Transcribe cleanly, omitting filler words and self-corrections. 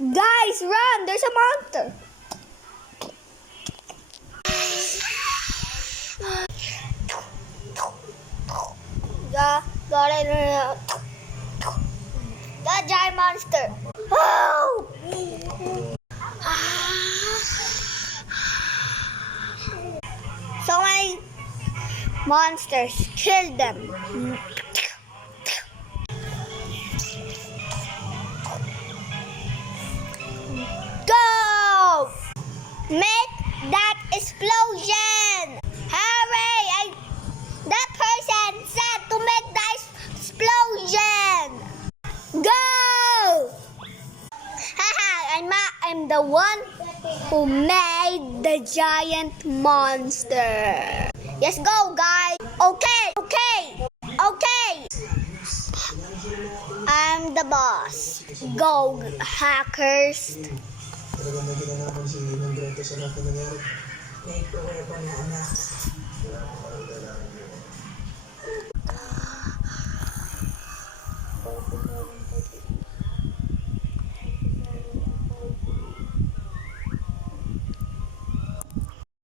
Guys, run! There's a monster. The giant monster. Oh! So many monsters. Kill them. Go! Make that explosion! Hurry! That person said to make that explosion! Go! Haha, I'm the one who made the giant monster. Yes, go, guys. Okay. I'm the boss. Go, hackers. Talagang may ginagawa si Nandreto sa lahat na nangyari. May pruweba na anak.